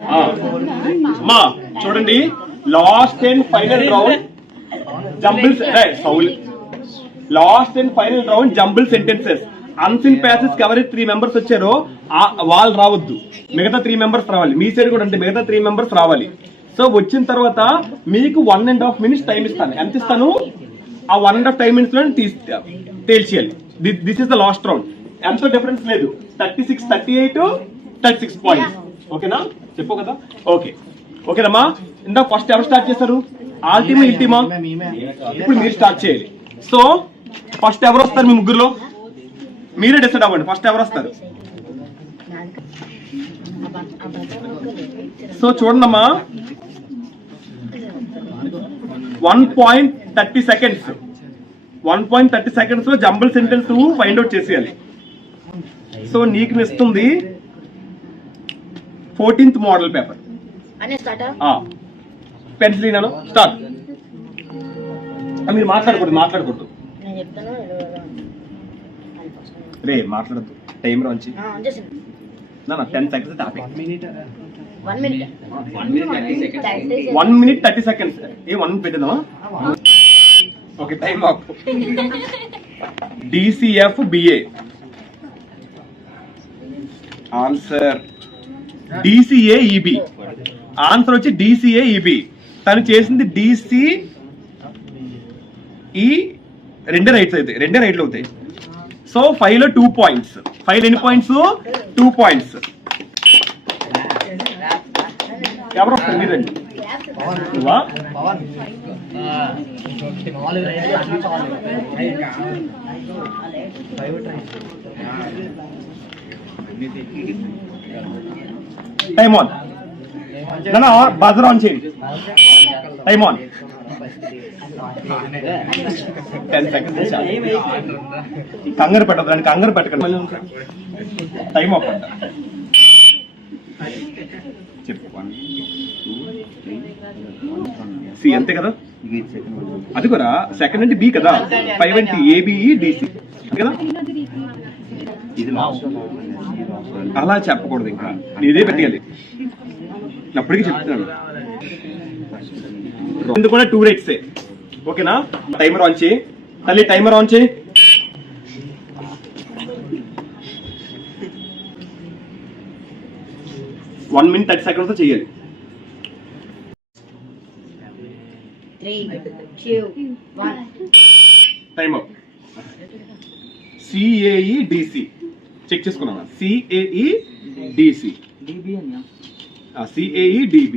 అమ్మా చూడండి, last and final round jumble sentences. Unseen passes ఎవరైతే 3 మెంబర్స్ వచ్చారో వాళ్ళు రావద్దు, మిగతా 3 మెంబర్స్ రావాలి. మీ సైడ్ కూడా అంటే మిగతా 3 మెంబర్స్ రావాలి. సో వచ్చిన తర్వాత మీకు 1.5 minutes టైం ఇస్తాను. ఎంత ఇస్తాను? ఆ 1.5 టైం మినిట్స్ లో తేల్చేయాలి. This is the last round. ఎంతో డిఫరెన్స్ లేదు, 36, 38, 36 పాయింట్స్. ఓకేనా? చెప్పు కదా. ఓకే ఓకేనమ్మా. ఇందా ఫస్ట్ ఎవరు స్టార్ట్ చేస్తారు? ఆల్ టీమా ఈ టీమా? ఇప్పుడు మీరు స్టార్ట్ చేయాలి. సో ఫస్ట్ ఎవరు వస్తారు మీ ముగ్గురులో? మీరే డిసైడ్ అవ్వండి ఫస్ట్ ఎవరు వస్తారు. సో చూడండమ్మా, 1.30 seconds 1.30 seconds లో జంబుల్ సెంటెన్స్ నువ్వు ఫైండ్ అవుట్ చేసేయాలి. సో నీకు ఇస్తుంది 14th model paper. Pencil start. మీరు మాట్లాడకూడదు రే, మాట్లాడద్దు. టైం రాంచి 10 seconds ఆపే. 1 minute 30 seconds. 1 minute పెట్టేద్దామా? Okay, time off. DCF BA answer DCA EB. Answer వచ్చి DCA EB. తను చేసింది DCE. రెండే రైట్లు అవుతాయి. సో 5 లో 2 points. 5 ఎన్ని పాయింట్స్? 2 points. ఎవరు వస్తారు? మీరండి. Time on. బజర్ ఆన్ చేయండి. Time on. 10 seconds. కంగారు పెట్టదు, కంగారు పెట్టకండి. టైం ఆఫ్ అంట. చెప్పు. 1 2 3 అంతే కదా? అది కూడా సెకండ్ అంటే బి కదా. 5 అంటే ABE DC కదా. అలా చెప్పకూడదు, ఇంకా ఇదే పెట్టాలి. అప్పటికి చెప్తున్నాను. కూడా 2 rates. ఓకేనా? టైమర్ ఆన్ చేయి తల్లి, టైమర్ ఆన్ చేయి. వన్ minute 30 seconds చేయాలి. 3, 2, 1. Time up. CAE DC check చేసుకున్నాను. CAE DC CAE DB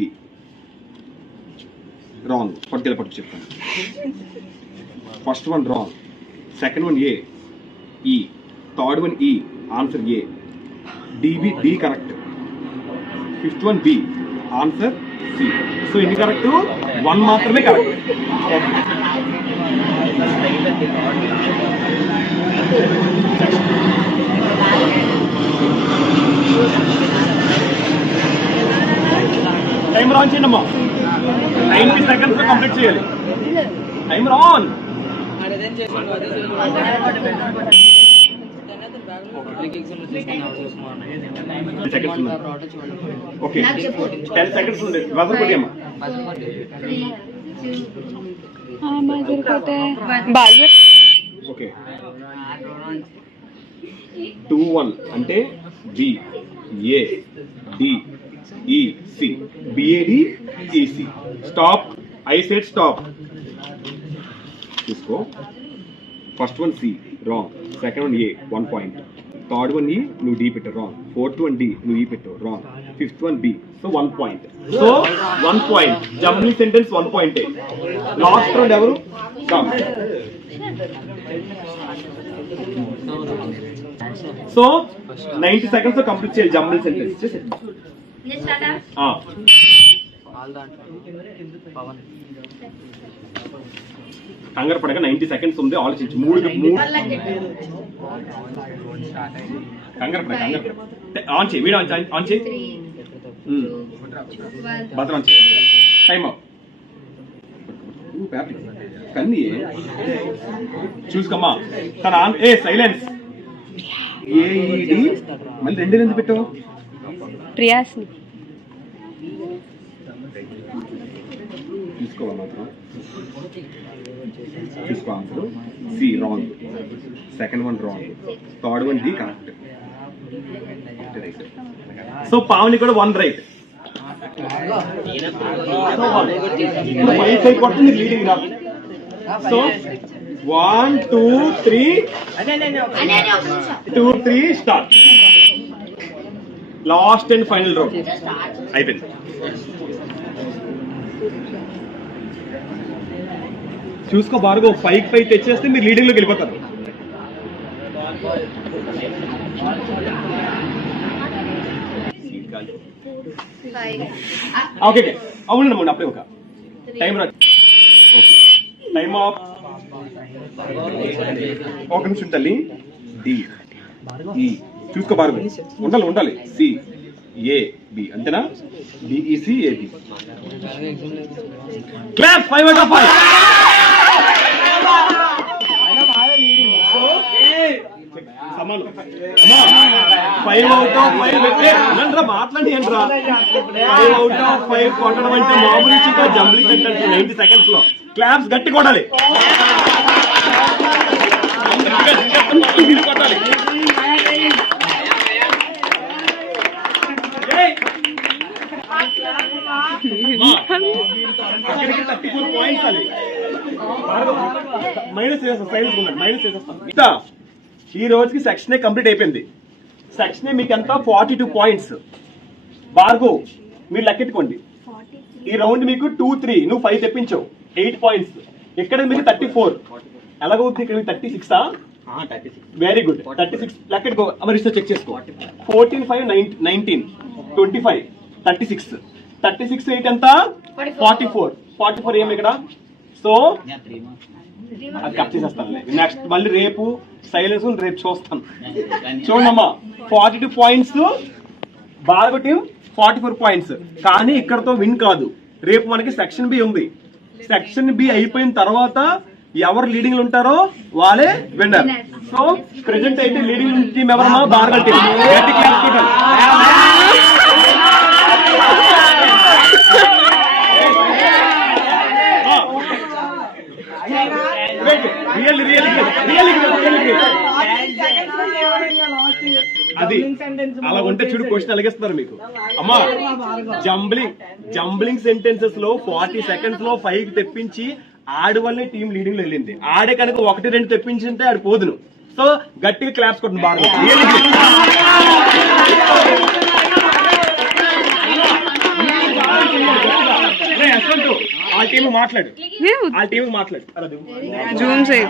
wrong. పట్టు చెప్తాను. First one wrong, second one A E, third one E. Answer A. DB D correct. Fifth one B. Answer C. So ఇది correct, 1 మాత్రమే correct. Timer on చేయండి అమ్మా. 90 seconds లో complete చేయాలి. Timer on. Okay, 10 seconds ఉంది. Buzzer కొట్టి అమ్మా. Okay, 2 1 అంటే B A D E C BAD EC. Stop. I said stop. తీసుకో. First one C wrong, second one A 1 point, third one E నువ్వు D పెట్టు wrong, fourth one D నువ్వు E పెట్టు wrong, fifth one B. So 1 point. So 1 point. Jumbling sentence 1 point. Last round ఎవరు? So 90 seconds లో complete చేయాలి jumbling sentence. కంగారు పడక 90 seconds ఉంది, ఆలోచించి. 3 కంగారు పడ. ఆన్ చేయి, వీడియో ఆన్ చేయి. భద్రం ఆన్ చేయి. Time up. కన్నీ చూసుకోమ్మా. తన సైలెన్స్. AED మళ్ళీ 2 ఎందుకు పెట్టావు? ప్రియాస్ని తీసుకోవాలి మాత్రం తీసుకో answer C wrong, second one wrong, third one D correct. So Pavani కూడా 1 రైట్. కొడుతుంది లీడింగ్ రా. So 1 2 3 2 3 start. Last and final round అయిపోయింది. చూసుకో బారుగా 5 తెచ్చేస్తే మీరు లీడింగ్ లోకి వెళ్ళిపోతారు. ఓకే అవునండి అప్పుడే ఒక టైం రా. Okay time off. ఒక నిమిషం తల్లి. డి ఈ చూసుకో బారుగా ఉండాలి. సి ఏ బి అంతేనా? D E C A B. Clap 5 out of 5. సమానం 5 out of 5 మాట్లాడి ఏంట్రా 5 out of 5 కొట్టడం అంటే మామూలు చిన్న జంబ్లింగ్ సెంటెన్స్ 90 seconds లో. క్లాప్స్ గట్టి కొట్టాలి. కొట్టాలి. అక్కడికి 34 పాయింట్స్ అది. మైనస్ చేసేస్తాను. ఈ రోజుకి సెక్షన్ కంప్లీట్ అయిపోయింది. సెక్షన్ మీకు ఎంత 42 పాయింట్స్. బార్గో మీరు లెక్కెట్టుకోండి. ఈ రౌండ్ మీకు 2 3 నువ్వు 5 తెప్పించావు 8 పాయింట్స్. ఇక్కడ మీకు 34 ఎలాగవుతుంది? ఇక్కడ 36 వెరీ గుడ్. 36 లెక్కెట్టుకో. మరి చెక్ చేసుకో. 14 5 19 25 36 36 8 ఎంత? 44 ఏమి ఇక్కడ? సో అది కట్ చేసేస్తాను. నెక్స్ట్ మళ్ళీ రేపు సైలెన్స్ రేపు చూస్తాను. చూడమ్మా 42 పాయింట్స్, బాగా టీం 44 పాయింట్స్. కానీ ఇక్కడతో విన్ కాదు. రేపు మనకి సెక్షన్ బి ఉంది. సెక్షన్ బి అయిపోయిన తర్వాత ఎవరు లీడింగ్ ఉంటారో వాళ్ళే విన్నర్. సో ప్రెసెంట్ అయితే లీడింగ్ టీం ఎవరమ్మా? బాగా టీం. అది అలా ఉంటే చూడు క్వశ్చన్ అలిగేస్తున్నారు మీకు. అమ్మా జంబ్లింగ్ సెంటెన్సెస్ లో 40 seconds లో 5 తెప్పించి ఆడి వల్లే టీం లీడింగ్ లో వెళ్ళింది. ఆడే కనుక 1 2 తెప్పించింటే ఆడు పోదును. సో గట్టిగా క్లాప్స్ కొట్టింది బాగా. ఆ టీం మాట్లాడు. Zoom save.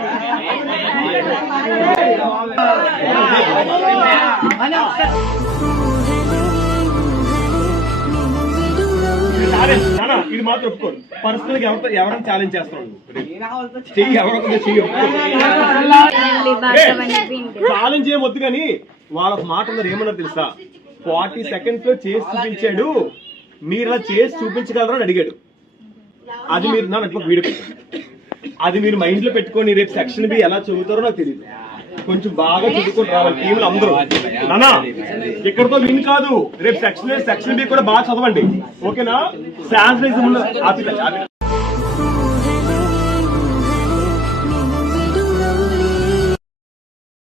ఇది మాత్రం ఒప్పుకోరు. పర్సనల్ గా ఎవరైనా ఛాలెంజ్ చేస్తున్నాడు. చెయ్యి ఎవరొక చెయ్యి ఛాలెంజ్ ఏమొద్దు కానీ వాళ్ళ మాట ఉన్నారు. ఏమన్నారు తెలుసా? 40 seconds లో చేసి చూపించాడు, మీరు అలా చేసి చూపించగలరు అని అడిగాడు. అది మీరు నా వీడియో అది మీరు మైండ్ లో పెట్టుకొని రేపు సెక్షన్ బి ఎలా చదువుతారో నాకు తెలియదు. కొంచెం బాగా చదువుకొని రావాలి టీంలు అందరూ. నానా ఇక్కడతో విన్ కాదు. రేపు సెక్షన్ బి కూడా బాగా చదవండి. ఓకేనా? శానిటైజర్